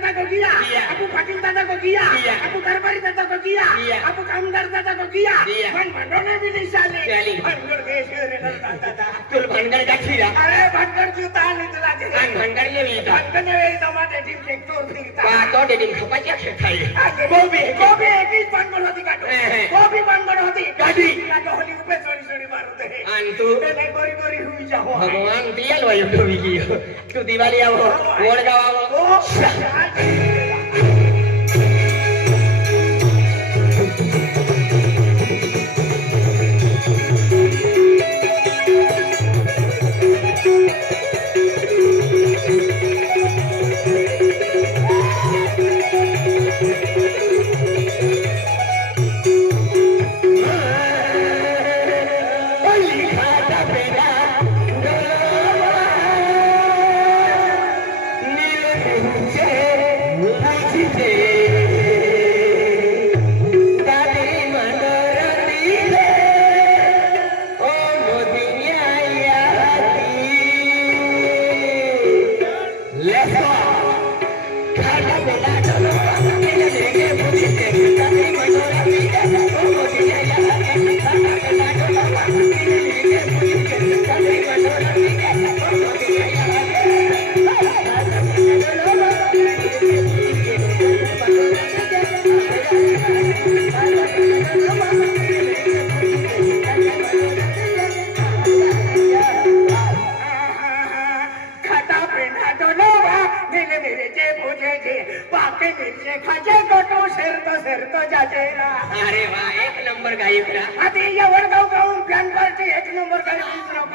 tata kogia. Iya. Aku pakin tata kogia. Iya. Aku karpari tata kogia. Iya. Aku kamdar tata kogia. Iya. Man mandone bini sali. Jali. Bangkar kesure tata tata. Tul bangkar kaki ya. Are bangkar juta ni tu lagi. Bang bangkar ni wita. Bangkar ni wita mana dedim kek tur tingkat. Wah tu dedim kupacak sekali. Aku bobi. Bobi. ભગવાન તું ભગવાન પિયલ વાયો ડૂબી ગયો તું દિવાળી આવો ઓળગાવ આવો হচ্ছে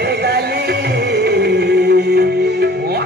निघाली हो?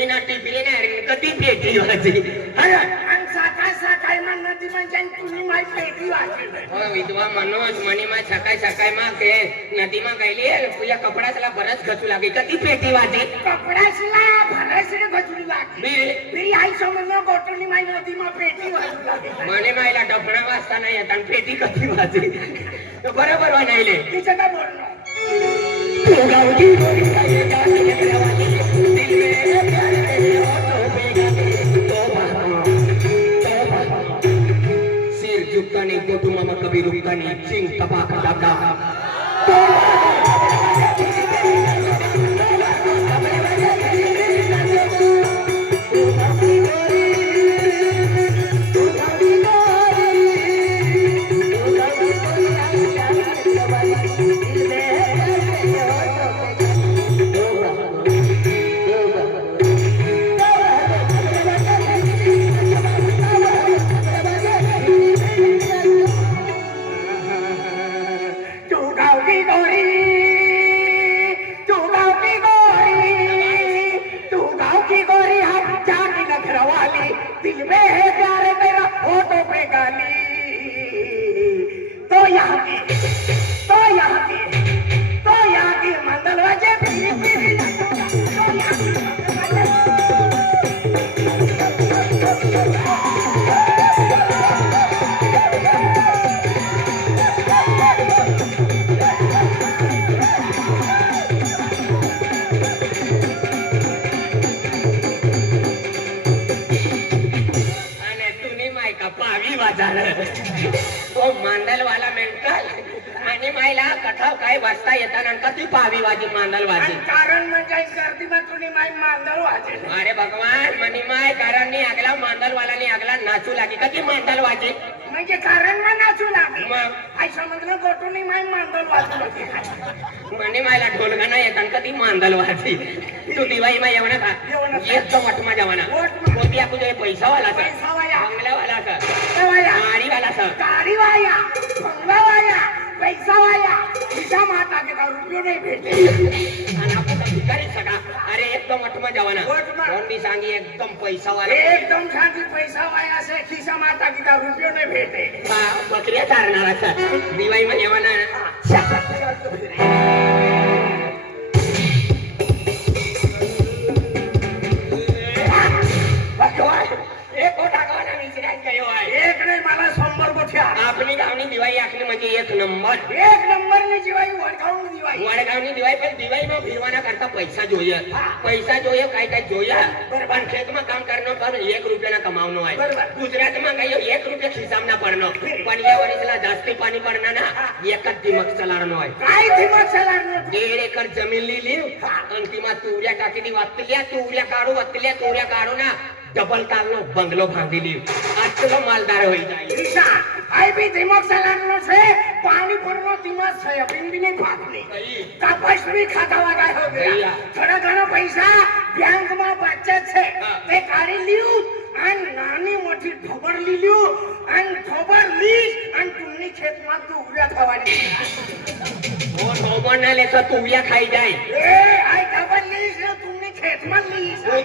टिपली पिली नाही कधी पेटी वाजली आणि सकाळ सकाळ मा नदी म्हणजे तुम्ही माय पेटी वाजली हो विधवा मनोज मणिमा सकाळ सकाळ मा के नदीमा गेली तुझ्या कपडासला बरंच घसू लागली कधी पेटी वाजली कपडासला भरसने घसू लागली मी आई समजलं गोटली माय नदीमा पेटी वाजू लागली मने मायला डफणा वाजता नाही आता पेटी कधी वाजली बरोबर वाणायले तिचं काय बोलणं तू गावठी झालं तो मांदलवाला मेंटल आणि मायला कथा काय वाचता येताना का ती पावी वाजी वाजी कारण म्हणजे गर्दीबातून माय मांदळ वाजे अरे भगवान म्हणी माय कारण नी आगला मांदलवालानी आगला नाचू लागी का ती वाजी म्हणजे कारण मग नाचू लागे आई समजलं गोटून माय मांदल वाजू म्हणे मायला ढोलगाणं येताना का ती मांदल वाजी तू दिवाळी माय येवणा का येतो वाट माझ्या म्हणा होती आपण पैसा वाला पैसा वाया गाडी वाला सर गाडी वाया बंगला वाया पैसा वाया तिच्या माता के दारू नाही भेटले आणि आपण भिकारी सगळा अरे एकदम अटम जवाना कोणी सांगी एकदम पैसा वाला एकदम सांगी पैसा वाया असे खिसा माता की दारू पिऊ नाही भेटे बकऱ्या चारणार असं दिवाळी म्हणजे म्हणा ગામની ગામની દિવાળી આખની મજે એક નંબર એક નંબર ની દિવાળી વડગામની દિવાળી વડગામની દિવાળી પણ દિવાળીમાં ફેરવાના કરતા પૈસા જોઈએ પૈસા જોઈએ કાઈ કાઈ જોઈએ બરાબર ખેતમાં કામ કરનો પર એક રૂપિયાના કમાવનો હોય બરાબર ગુજરાતમાં કયો એક રૂપિયા ખિસ્સામાં પડનો પણ એ વરીસલા જાસ્તી પાણી પડના ના એક જ દિમક ચલાડનો હોય કાઈ દિમક ચલાડનો ડેઢ એકર જમીન લીલી અંતિમાં તુરિયા કાકીની વાત લ્યા તુરિયા કાઢો વાત લ્યા તુરિયા કાઢો ના ડબલ નો બંગલો ભાંગી લીધો આટલો માલદાર હોય જાય ઘણા પૈસા બેંકમાં બચત છે તે કાઢી લીધું આન નાની મોટી ઢોબર લીધું આન ઢોબર લીસ આન તુમની ખેતમાં તું ઉડ્યા થવાની ઓ ના લેતો તું ખાઈ જાય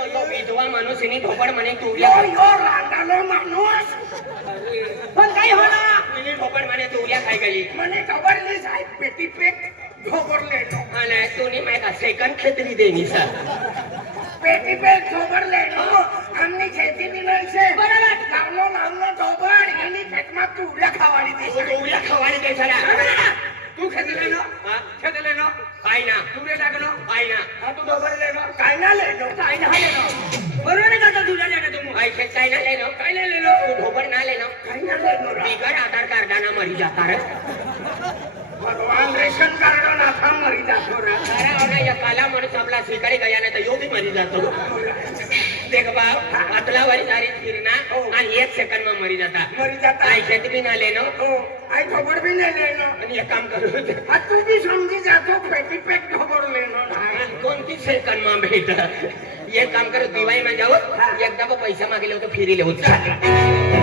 તો તો અને તું ની મેં સેકન્ડ ખેતરી દેની સર પેટી પેટ ભોપડ લેનો આમની છે બરાબર નામનો નામનો ભોપડ એની પેટમાં ખાવાની દે ખાવાની तू खेदलेनो खेदलेनो कायना तुरे लागलो कायना तू दोबर लेनो कायना लेनो कायना लेनो बरोबर काका तुझ्या जागा तू काय खेत कायना लेनो ना लेनो तू दोबर ना लेनो कायना लेनो बिगर आधार कार्ड ना मरी जाता रे भगवान रेशन कार्ड ना था मरी जातो रे अरे अरे या काला मन सबला स्वीकारे गया ना तो यो भी मरी जातो देख बाप अतला वाली सारी फिरना हो. आणि एक सेकंड में मरी जाता मरी जाता काय खेत भी ना लेनो खबर भी नहीं लेना आणि ये काम कर दे. तू भी समझी जातो पेटी पेट खबर लेना कौन कोणती सेकंद मग बेटा ये काम कर में जाओ एकदा बा पैसा मागेले होते फिरिले होते